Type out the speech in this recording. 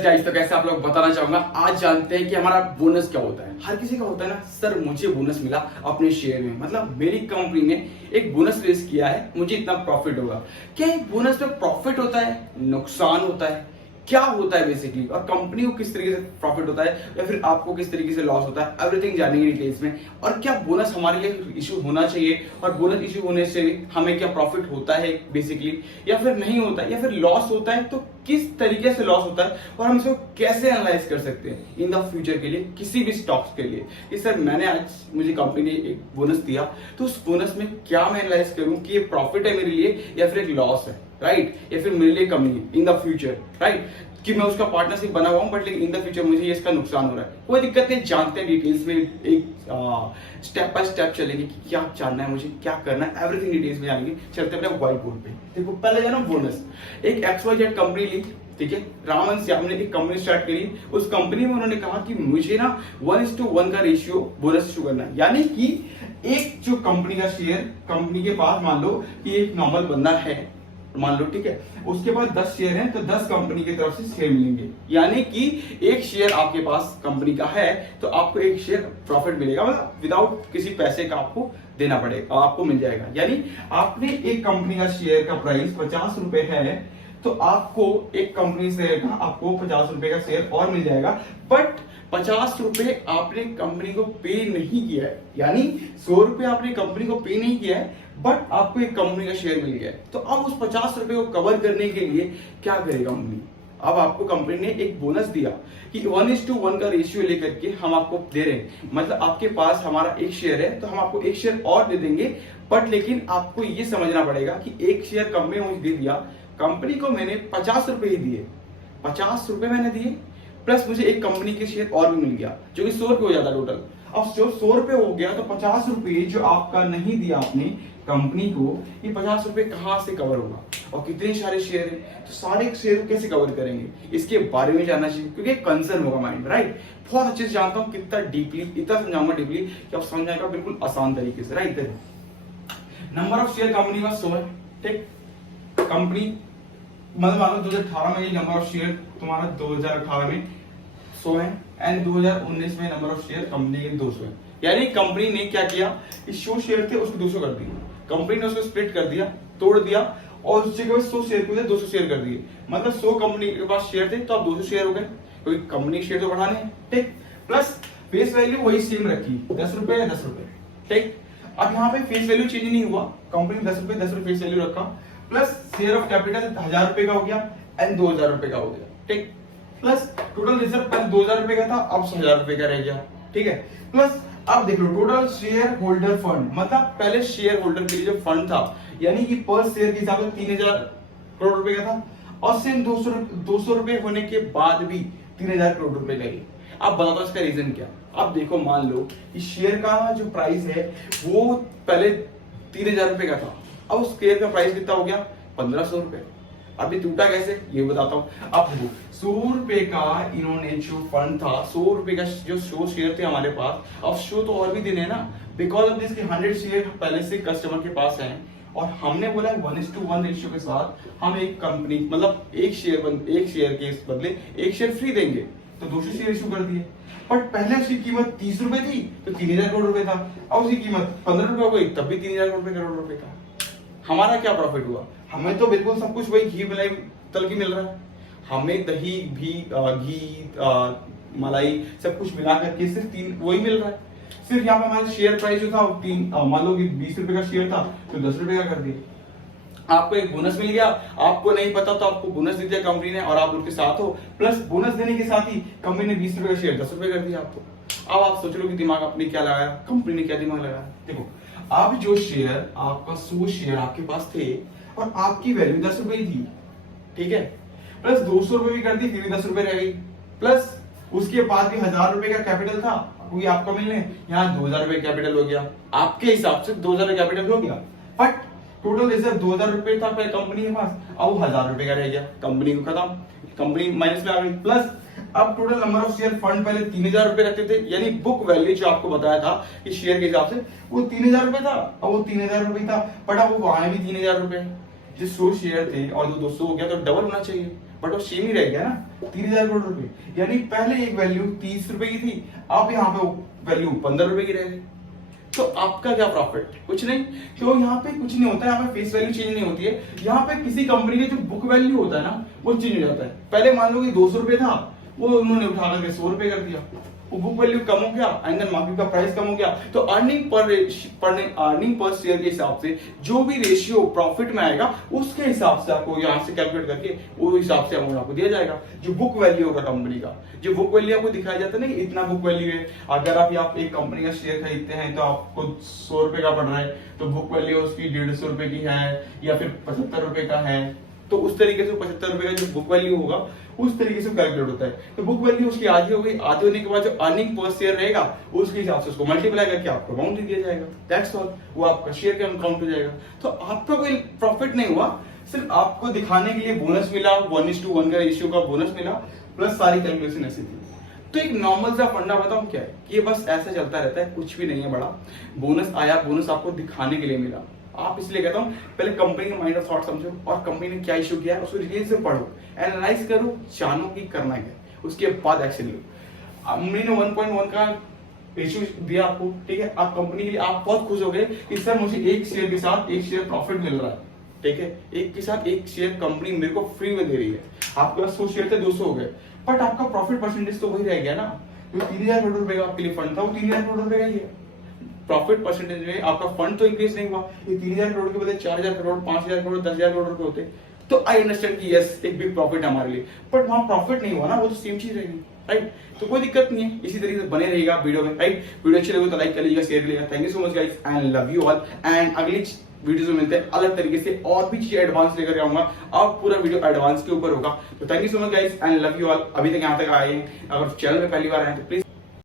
Guys तो कैसे आप लोग बताना चाहूंगा। आज जानते हैं कि हमारा बोनस क्या होता है। हर किसी का होता है ना, सर मुझे बोनस मिला अपने शेयर में, मतलब मेरी कंपनी ने एक बोनस रेस किया है, मुझे इतना प्रॉफिट होगा। क्या एक बोनस में प्रॉफिट होता है, नुकसान होता है, क्या होता है बेसिकली, और कंपनी को किस तरीके से प्रॉफिट होता है या फिर आपको किस तरीके से लॉस होता है, एवरीथिंग जानेंगे डिटेल्स में। और क्या बोनस हमारे लिए इशू होना चाहिए, और बोनस इशू होने से हमें क्या प्रॉफिट होता है बेसिकली, या फिर नहीं होता है, या फिर लॉस होता है तो किस तरीके से लॉस होता है, और हम इसको कैसे एनालाइज कर सकते हैं इन द फ्यूचर के लिए, किसी भी स्टॉक्स के लिए कि सर मैंने आज मुझे कंपनी ने एक बोनस दिया तो उस बोनस में क्या मैं एनालाइज करूं कि ये प्रॉफिट है मेरे लिए या फिर एक लॉस है, राइट, या फिर मेरे लिए कमी है इन द फ्यूचर, राइट, कि मैं उसका पार्टनरशिप बना हुआ हूं बट लेकिन इन द फ्यूचर मुझे इसका नुकसान हो रहा है। कोई दिक्कत नहीं, जानते हैं डिटेल्स में, एक स्टेप बाय स्टेप चलेंगे कि क्या जानना है मुझे, क्या करना है, एवरीथिंग डिटेल्स में जानेंगे। चलते अपने व्हाइट बोर्ड पे। देखो पहले जाना बोनस, एक XYZ कंपनी ली, ठीक है, रामन श्याम ने एक कंपनी स्टार्ट करी। उस कंपनी में उन्होंने कहा कि मुझे ना 1:1 का रेशियो बोनस इशू करना है, यानी कि एक जो कंपनी का शेयर, कंपनी के पास मान लो कि एक नॉर्मल बंदा है, मान लो, ठीक है, उसके पास 10 शेयर हैं तो 10 कंपनी की तरफ से शेयर मिलेंगे, यानी कि एक शेयर आपके पास कंपनी का है तो आपको एक शेयर प्रॉफिट मिलेगा, मतलब विदाउट किसी पैसे का आपको देना पड़ेगा, आपको मिल जाएगा। यानी आपने एक कंपनी का शेयर का प्राइस 50 रुपए है तो आपको एक कंपनी से आपको 50 रुपए का शेयर और मिल जाएगा, बट 50 रुपए आपने कंपनी को पे नहीं किया है, यानी 100 रुपए आपने कंपनी को पे नहीं किया है, बट आपको एक कंपनी का शेयर मिल गया है। तो अब उस 50 रुपए को कवर करने के लिए क्या करेगा कंपनी? अब आपको कंपनी ने एक बोनस दिया कि 1:1 का रेशियो लेकर के हम आपको दे रहे हैं, मतलब आपके पास हमारा एक शेयर है तो हम आपको एक शेयर और दे देंगे, बट लेकिन आपको ये समझना पड़ेगा कि एक शेयर कंपनी मुझे दे दिया, कंपनी को मैंने 50 रुपए ही दिए, 50 रुपए मैंने दिए, प्लस मुझे एक कंपनी के शेयर और भी मिल गया जो कि 100 रुपए हो जाता टोटल। अब जो 100 रुपए हो गया तो 50 रुपए जो आपका नहीं दिया आपने कंपनी को, ये 50 रुपए कहां से कवर होगा, और कितने सारे शेयर हैं तो सारे शेयर को कैसे कवर करेंगे, इसके बारे में जानना चाहिए, क्योंकि कंसर्न होगा माइंड, राइट। बहुत अच्छे से जानता हूं, कितना डीपली, इतना समझाऊंगा डीपली कि आप समझ जाएगा बिल्कुल आसान तरीके से, right. Number of share company का 100 है, ठीक, कंपनी मतलब मान लो 2018 में ये नंबर ऑफ शेयर तुम्हारा 2018 में 100 है, एंड 2019 में नंबर ऑफ शेयर कंपनी के 200 है। यानी कंपनी ने क्या किया, इस 100 शेयर थे उसको 200 कर दिए, कंपनी ने उसको स्प्लिट कर दिया, तोड़ दिया, और उससे के बाद 100 शेयर को 200 शेयर कर दिए, मतलब 100 कंपनी के पास शेयर थे तो अब 200 शेयर हो गए, क्योंकि कंपनी के शेयर तो बढ़ाने हैं, ठीक, प्लस फेस वैल्यू वही सेम रखी, 10 रुपए या 10 रुपए, ठीक। अब यहाँ पे फेस वैल्यू चेंज नहीं हुआ, कंपनी 10 रुपए फेस वैल्यू रखा, प्लस शेयर ऑफ कैपिटल 1000 रुपए का हो गया एंड 2000 रुपए का हो गया, ठीक, प्लस टोटल रिजर्व पहले 2000 रुपए का था, अब 1000 रुपए का रह गया, ठीक है, प्लस अब देख लो टोटल शेयर होल्डर फंड, मतलब पहले शेयर होल्डर के लिए जो फंड था, यानी कि पर शेयर के हिसाब से 3000 करोड़ रुपए का था, और सेम 200 रुपए होने के बाद भी 3000 करोड़ रुपए लगे। अब बताओ इसका रीजन क्या। अब देखो मान लो कि शेयर का जो प्राइस है वो पहले 3000 रुपए का था, अब उस शेयर का प्राइस कितना हो गया, 1500 रुपए। अभी टूटा कैसे ये बताता हूँ। अब 100 रुपए का इन्होंने जो फंड था, 100 रुपए का जो 100 शेयर थे हमारे पास, अब 100 तो और भी देने हैं ना, बिकॉज ऑफ दिस 100 शेयर पहले से कस्टमर के पास हैं, और हमने बोला 1:1 रेशियो के साथ हम एक कंपनी, मतलब एक शेयर के बदले एक शेयर फ्री देंगे, तो 200 शेयर इशू कर दिए। बट पहले उसकी कीमत 30 रुपए थी तो 3000 करोड़ रुपए था, अब उसकी कीमत 15 रुपए हो गई तब भी 3000 करोड़ रुपए का। हमारा क्या प्रॉफिट हुआ, हमें तो बिल्कुल सब कुछ वही घी मलाई तल की मिल रहा है, हमें दही भी घी मलाई सब कुछ मिला करके सिर्फ 3 वही मिल रहा है। सिर्फ यहाँ पे हमारा शेयर प्राइस जो था 3 मान लो कि 20 रुपए का शेयर था तो 10 रुपए का कर दिया। आपको एक बोनस मिल गया, आपको नहीं पता तो आपको बोनस दे दिया कंपनी ने, और आप उनके साथ हो, प्लस बोनस देने के साथ ही कंपनी ने 20 रुपए का शेयर 10 रुपए कर दिया आपको। अब आप सोच लो कि दिमाग आपने क्या लगाया, कंपनी ने क्या दिमाग लगाया। देखो अब जो शेयर आपका 100 शेयर आपके पास थे और आपकी वैल्यू 10 रुपए थी, ठीक है, प्लस 200 रुपए भी कर दी फिर भी 10 रुपए रह गई, प्लस उसके बाद भी 1000 रुपए का कैपिटल था क्योंकि आपको मिलने, यहाँ 2000 रुपए कैपिटल हो गया, आपके हिसाब से 2000 कैपिटल हो गया, बट टोटल रिजर्व 2000 रुपए था पहले कंपनी के पास, अब 1000 रुपए का रह गया, कंपनी को खत्म, कंपनी माइनस में आ गई। प्लस अब total number of share fund पहले 3000 रुपए रखते थे, यानी बुक वैल्यू जो आपको बताया था कि शेयर के हिसाब से वो 3000 रुपए था, अब वो 3000 रुपए था, बट अब वो आने भी 3000 रुपए, जो 100 शेयर थे और जो 200 हो गया तो डबल होना चाहिए, बट वो सेम ही रह गया ना, 3000 करोड़ रुपए। यानी पहले एक वैल्यू 30 रुपए की थी, अब यहाँ पे वैल्यू 15 रुपए की रह गई। तो आपका क्या प्रॉफिट? कुछ नहीं। क्यों? यहाँ पे कुछ नहीं होता है, यहाँ पे फेस वैल्यू चेंज नहीं होती है। यहाँ पे किसी कंपनी का जो बुक वैल्यू होता है ना, वो चेंज हो जाता है। पहले मान लो कि 200 रुपए था, वो उन्होंने उठा करके 100 रुपए कर दिया, वो बुक वैल्यू कम हो गया एंड देन मार्केट का प्राइस कम हो गया। तो अर्निंग पर शेयर के हिसाब से जो भी रेशियो प्रॉफिट में आएगा, उसके हिसाब से आपको यहाँ से कैलकुलेट करके वो हिसाब से अमाउंट आपको दिया जाएगा। जो बुक वैल्यू होगा कंपनी का, जो बुक वैल्यू आपको दिखाया जाता है ना, इतना बुक वैल्यू है। अगर आप एक कंपनी का शेयर खरीदते हैं तो आपको 100 रुपए का पड़ रहा है, तो बुक वैल्यू उसकी 150 रुपए की है या फिर 75 रुपए का है, तो उस तरीके से 75 रुपए का जो बुक वैल्यू होगा उस तरीके से कैलकुलेट होता है। तो बुक वैल्यू उसकी आधी हो गई, आधे होने के बाद जो अर्निंग पर शेयर रहेगा उसके हिसाब से उसको मल्टीप्लाई करके आपको अमाउंट दिया जाएगा। दैट्स ऑल, वो आपका शेयर का अकाउंट हो जाएगा। तो आपका कोई प्रॉफिट नहीं हुआ, सिर्फ आपको दिखाने के लिए बोनस मिला, 1:1 का रेशियो का बोनस मिला, प्लस सारी कैलकुलेशन ऐसी थी। तो एक नॉर्मल सा फंडा बताऊं क्या है कि ये बस ऐसा चलता रहता है, कुछ भी नहीं है बड़ा। बोनस आया, बोनस आपको दिखाने के लिए मिला। आप इसलिए कहता हूँ पहले कंपनी का माइंड ऑफ थॉट समझो और कंपनी ने क्या इशू किया है उसको डिटेल से पढ़ो, एनालाइज करो, जानो कि करना क्या, उसके बाद एक्शन लो। कंपनी ने 1.1 का इशू दिया आपको, ठीक है, आप कंपनी के लिए आप बहुत खुश हो गए कि सर मुझे एक शेयर के साथ एक शेयर प्रॉफिट मिल रहा है, ठीक है, एक के साथ एक शेयर कंपनी मेरे को फ्री में दे रही है। आपके पास 100 शेयर थे, 200 हो गए, बट आपका प्रॉफिट परसेंटेज तो वही रह गया ना। जो 3000 करोड़ रुपए का आपके लिए फंड था, वो 3000 करोड़ रुपए का ही है। प्रॉफिट परसेंटेज में आपका फंड तो इंक्रीज नहीं हुआ। ये 3000 करोड़ के बदले 4000 करोड़, 5000 करोड़, 10,000 करोड़ रुपए होते तो आई अंडरस्टैंड कि यस एक बिग प्रॉफिट हमारे लिए, बट वहां प्रॉफिट नहीं हुआ ना, वो तो सेम चीज रहेगी, राइट। तो कोई दिक्कत नहीं है, इसी तरीके से बने रहेगा वीडियो में, राइट। वीडियो अच्छी लगे तो लाइक कर लीजिएगा, शेयर करिएगा। Thank you so much guys and love you all. And अगली वीडियोस में मिलते हैं अलग तरीके से, और भी चीजें एडवांस लेकर आऊंगा। अब पूरा वीडियो एडवांस के ऊपर होगा। तो thank you so much guys and love you all. अभी तक यहाँ तक आए हैं, अगर चैनल में पहली बार आए तो प्लीज